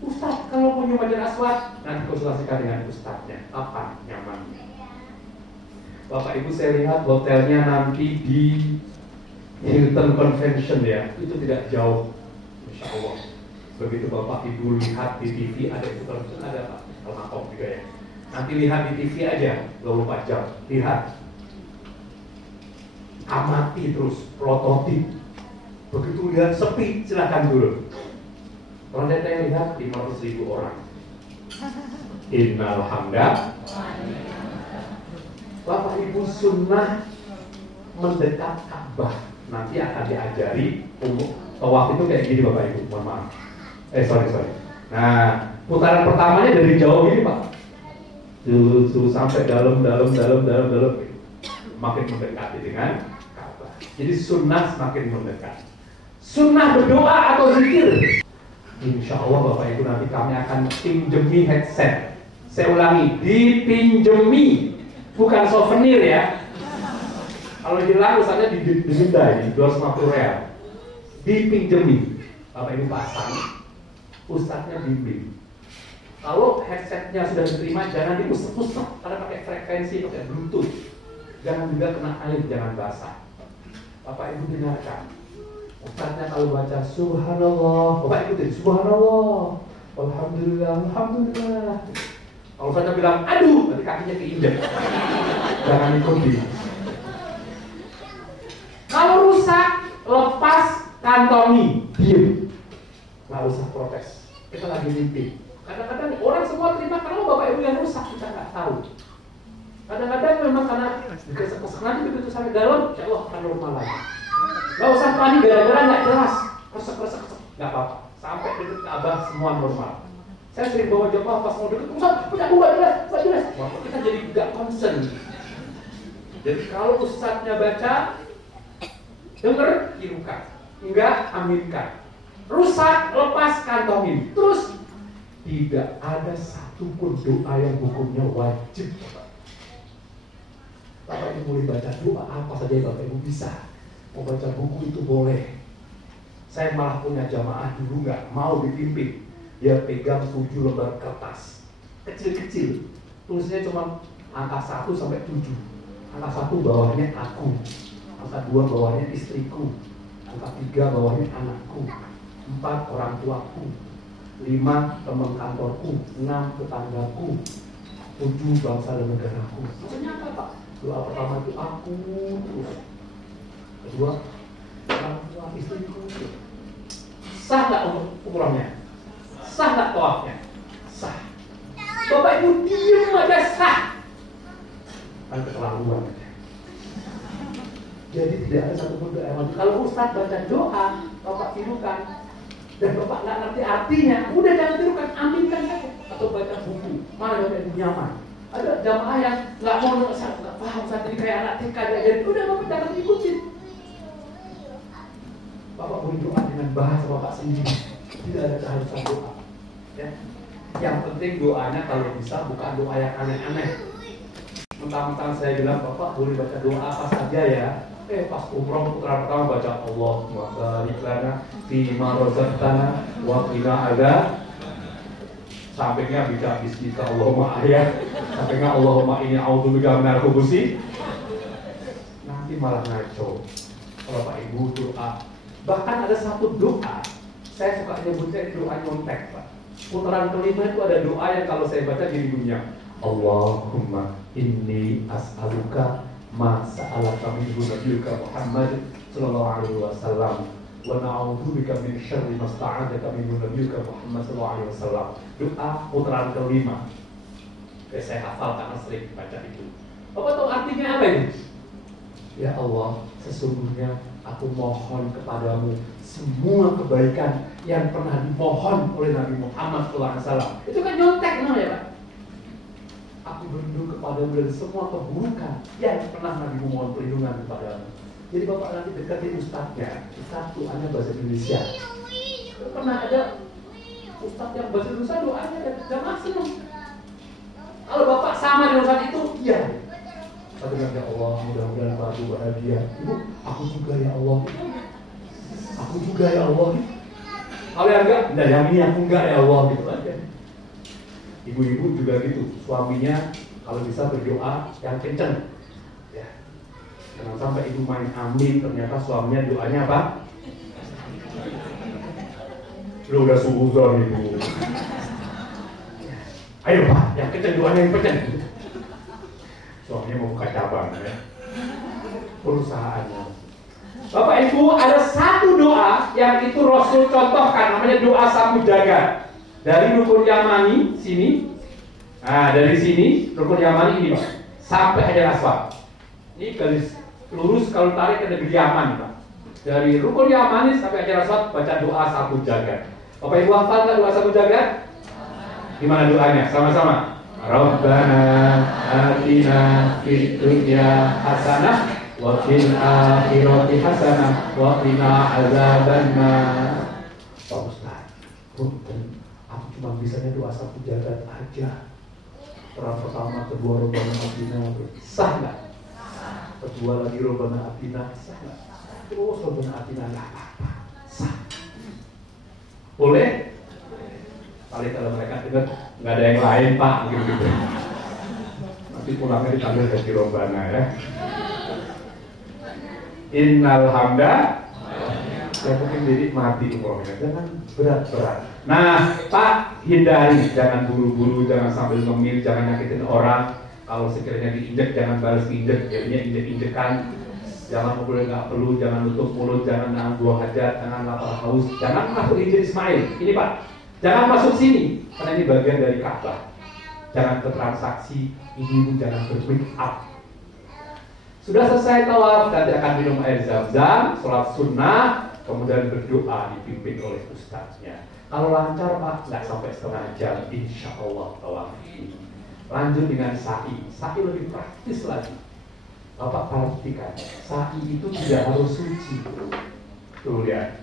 Ustaz, kalau mau nyium Hajar Aswad, nanti konsultasikan dengan ustaznya. Apa nyamannya? Bapak Ibu saya lihat hotelnya nanti di Hilton Convention ya. Itu tidak jauh. Insya Allah. Begitu Bapak Ibu lihat di TV ada itu convention ada Pak. Kalau juga ya. Nanti lihat di TV aja, 24 jam. Lihat. Amati terus, prototip. Begitu lihat sepi, silakan dulu. Kalau saya lihat 500.000 orang. Innal hamda. Bapak Ibu sunnah mendekat Ka'bah. Nanti akan diajari tawaf itu kayak gini Bapak Ibu. Mohon maaf. Sorry. Nah, putaran pertamanya dari jauh gini Pak. Dulu sampai dalam makin mendekati dengan Ka'bah. Jadi sunnah semakin mendekat. Sunnah berdoa atau zikir. Insya Allah Bapak Ibu nanti kami akan pinjemi headset Saya ulangi, dipinjemi, bukan souvenir ya. Kalau hilang ustaznya didenda ini 250 real. Dipinjemi, Bapak Ibu pasang, ustaznya bimbing. Kalau headsetnya sudah diterima, jangan diusap-usap karena pakai frekuensi, pakai bluetooth. Jangan juga kena air, jangan basah. Bapak Ibu dengarkan, ustaznya kalau baca Subhanallah, Bapak ikutin Subhanallah, Alhamdulillah, Alhamdulillah. Kalau ustaznya bilang aduh, nanti kakinya keinjek. Jangan ikuti. Kalau rusak, lepas, kantongi, diem. Nggak usah protes. Kita lagi mimpi. Kadang-kadang orang semua terima karena Bapak Ibu yang rusak, kita nggak tahu. Kadang-kadang memang karena kesek-kesek nanti begitu sampai dalam, ya Allah akan normal lagi. Nggak usah panik gara-gara nggak jelas, kesek-kesek, nggak apa-apa. Sampai deket ke Abah semua normal. Saya sering bawa jemaah pas mau deket, Ustaz punya gua jelas, jelas. Maka kita jadi nggak concern. Jadi kalau ustaznya baca, dengar, tirukan, enggak aminkan. Rusak, lepas, kantongin. Terus tidak ada satupun doa yang hukumnya wajib. Bapak Ibu boleh baca doa apa saja yang Bapak Ibu bisa. Mau baca buku itu boleh. Saya malah punya jamaah dulu nggak mau dipimpin. Dia pegang 7 lembar kertas kecil-kecil. Tulisnya cuma angka 1 sampai 7. Angka 1 bawahnya aku, angka 2 bawahnya istriku, angka 3 bawahnya anakku, 4 orang tuaku, 5 teman kantorku, 6 tetanggaku, 7 bangsa dan negaraku. Maksudnya apa Pak? Doa pertama itu aku terus. Kedua, orang tua istriku. Sah nggak umrohnya? Sah nggak tawafnya? Sah. Bapak Ibu diem aja sah. Kan keterlaluan. Jadi tidak ada satu pun doa yang wajib. Kalau Ustaz baca doa, Bapak tirukan dan Bapak nggak ngerti artinya, udah jangan tirukan, aminkan saja. Atau baca buku, mana Bapak Ibu nyaman. Ada jamaah yang nggak mau nggak paham saat ini kayak anak TK jadi udah Bapak jangan ikutin. Bapak berdoa dengan bahasa Bapak sendiri. Tidak ada keharusan doa. Ya. Yang penting doanya kalau bisa bukan doa yang aneh-aneh. Mentang-mentang saya bilang Bapak boleh baca doa apa saja ya. Pas umroh putaran pertama baca Allahumma barik lana fima razaqtana wa qina adzab. Sampingnya baca bismika Allahumma ayat. Sampingnya Allahumma inni a'udzubika minal khubuthi. Nanti malah ngaco. Kalau Pak Ibu doa. Bahkan ada satu doa, saya suka nyebutnya doa nyontek Pak. Putaran kelima itu ada doa yang kalau saya baca gini bunyinya, Allahumma inni as'aluka ma sa'alaka minhu nabiyyuka Muhammad sallallahu alaihi wasallam wa na'udzubika min syarri ma sta'adzaka minhu nabiyyuka Muhammad sallallahu alaihi wasallam. Doa putaran kelima. Saya hafal karena sering baca itu. Bapak tahu artinya apa ini? Ya Allah, sesungguhnya aku mohon kepadamu semua kebaikan yang pernah dimohon oleh Nabi Muhammad SAW. Itu kan nyontek namanya Pak. Aku berlindung kepadamu dari semua keburukan yang pernah Nabi mohon perlindungan kepadamu. Jadi Bapak nanti deketin ustadznya. Ustadz doanya bahasa Indonesia. Pernah ada ustadz yang bahasa Indonesia doanya gak masuk. Kalau Bapak sama dengan ustadz itu, iya. Satu bilang, ya Allah, mudah-mudahan Pak Ibu bahagia. Ibu, aku juga ya Allah. Aku juga ya Allah. Kalau yang enggak, nah yang ini aku enggak ya Allah gitu aja. Ibu-ibu juga gitu, suaminya kalau bisa berdoa yang kenceng. Ya. Jangan sampai ibu main amin, ternyata suaminya doanya apa? Lu udah suuzon ibu. Ayo Pak, yang kenceng doanya yang kenceng. Suaminya mau buka cabang ya. Perusahaannya. Bapak Ibu, ada satu doa yang itu Rasul contohkan, namanya doa sapu jagat. Dari rukun Yamani sini, nah dari sini rukun Yamani ini Pak, sampai Hajar Aswad. Ini garis lurus kalau tarik ke negeri Yaman Pak. Dari rukun Yamani sampai Hajar Aswad baca doa sapu jagat. Bapak Ibu hafal nggak doa sapu jagat? Gimana doanya? Sama-sama. Rabbana atina fid dunya hasanah wa fil akhirati hasanah wa qina azabannar. Pak Ustaz, punten, aku cuma bisanya doa sapu jagat aja. Orang pertama, kedua Rabbana Atina, sah nggak? Kedua lagi Rabbana Atina, sah nggak? Terus Rabbana Atina nggak apa-apa, sah. Boleh? Kali kalau mereka dengar nggak ada yang lain Pak, gitu. Nanti pulangnya dipanggil jadi Rabbana ya. Innal hamda, yang penting jadi mati umrohnya, jangan berat-berat. Nah, Pak, hindari, jangan buru-buru, jangan sambil ngemil, jangan nyakitin orang. Kalau sekiranya diinjek, jangan balas diinjek, jadinya injek-injekan. Jangan ngobrol nggak perlu, jangan tutup mulut, jangan nahan buah hajat, jangan lapar haus, jangan masuk injek Ismail. Ini Pak, jangan masuk sini, karena ini bagian dari Ka'bah. Jangan bertransaksi, ibu jangan ber-make up. Sudah selesai tawaf, nanti akan minum air zam-zam, sholat sunnah, kemudian berdoa dipimpin oleh ustaznya. Kalau lancar Pak, nggak sampai setengah jam, insya Allah tawaf ini. Lanjut dengan sa'i. Sa'i lebih praktis lagi. Bapak perhatikan, sa'i itu tidak harus suci. Tuh lihat.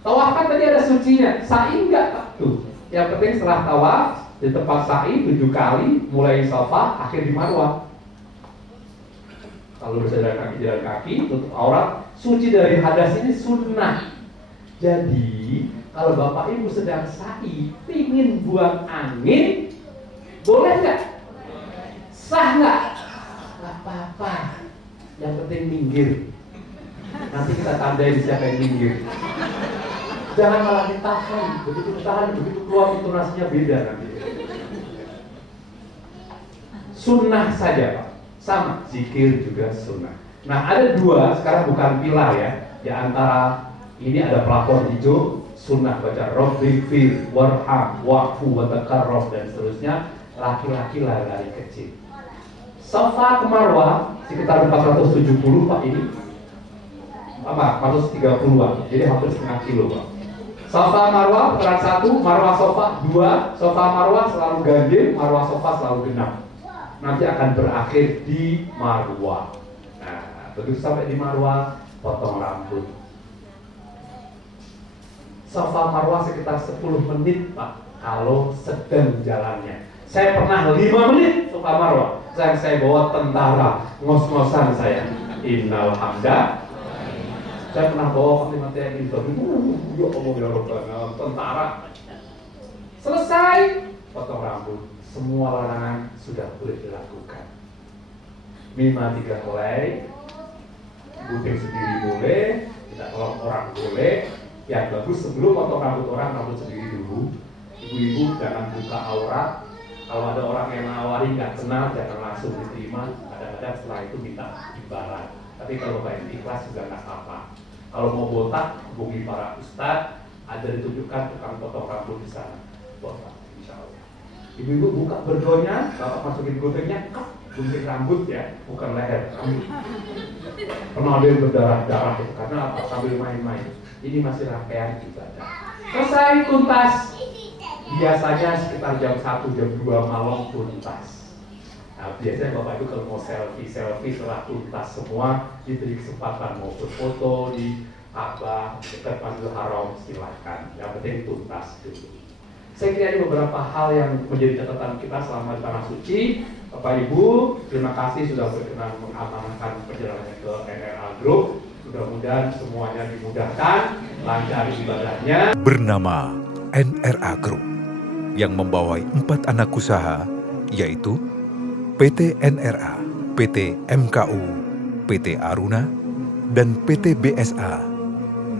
Tawaf kan tadi ada sucinya, sa'i enggak Pak. Tuh. Yang penting setelah tawaf di tempat sa'i 7 kali, mulai Safa, akhir di Marwah. Kalau berjalan kaki, tutup aurat, suci dari hadas ini sunnah. Jadi, kalau Bapak Ibu sedang sa'i, pingin buang angin, boleh nggak? Sah nggak? Nggak apa-apa. Yang penting minggir. Nanti kita tandai siapa yang minggir. Jangan malah ditahan. Begitu ditahan, begitu keluar intonasinya beda nanti. Sunnah saja Pak. Sama, zikir juga sunnah. Nah ada dua, sekarang bukan pilar ya. Di antara ini ada pelapor hijau, sunnah baca Rabbighfir, warham, wa'fu, wa takarrab dan seterusnya. Laki-laki lari-lari kecil. Safa ke Marwah sekitar 470 Pak ini. Apa? 430-an. Jadi hampir setengah kilo Pak. Safa Marwah peran 1, Marwah Safa 2. Safa Marwah selalu ganjil, Marwah Safa selalu genap. Nanti akan berakhir di Marwah. Nah, begitu sampai di Marwah, potong rambut. Safa Marwah sekitar 10 menit Pak, kalau sedang jalannya. Saya pernah 5 menit Safa Marwah. Saya bawa tentara, ngos-ngosan saya. Innal hamda. Saya pernah bawa Panglima TNI, ya Allah ya Rabbana, tentara. Selesai, potong rambut. Semua larangan sudah boleh dilakukan. Mima 3 helai, gunting sendiri boleh, tidak tolong orang boleh. Yang bagus sebelum potong rambut orang, rambut sendiri dulu. Ibu-ibu jangan buka aurat. Kalau ada orang yang nawari nggak kenal, jangan langsung diterima. Kadang-kadang setelah itu minta imbalan. Tapi kalau baik ikhlas juga nggak apa-apa. Kalau mau botak, hubungi para ustadz. Ada ditunjukkan tukang potong rambut di sana. Botak, insya Allah. Ibu-ibu buka berdoanya, bapak masukin guntingnya, gunting rambut ya, bukan leher. Pernah ada yang berdarah-darah itu karena apa? Sambil main-main. Ini masih rangkaian ibadah. Selesai tuntas. Biasanya sekitar jam 1, jam 2 malam tuntas. Nah, biasanya Bapak itu kalau mau selfie setelah tuntas semua, diberi kesempatan mau berfoto di Ka'bah, dekat Masjidil Haram, silakan. Yang penting tuntas dulu. Saya kira ini beberapa hal yang menjadi catatan kita selama di Tanah Suci. Bapak Ibu, terima kasih sudah berkenan mengamanahkan perjalanannya ke NRA Group. Mudah-mudahan semuanya dimudahkan, lancar ibadahnya. Bernama NRA Group yang membawai 4 anak usaha, yaitu PT NRA, PT MKU, PT Aruna, dan PT BSA,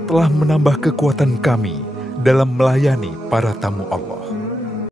telah menambah kekuatan kami dalam melayani para tamu Allah.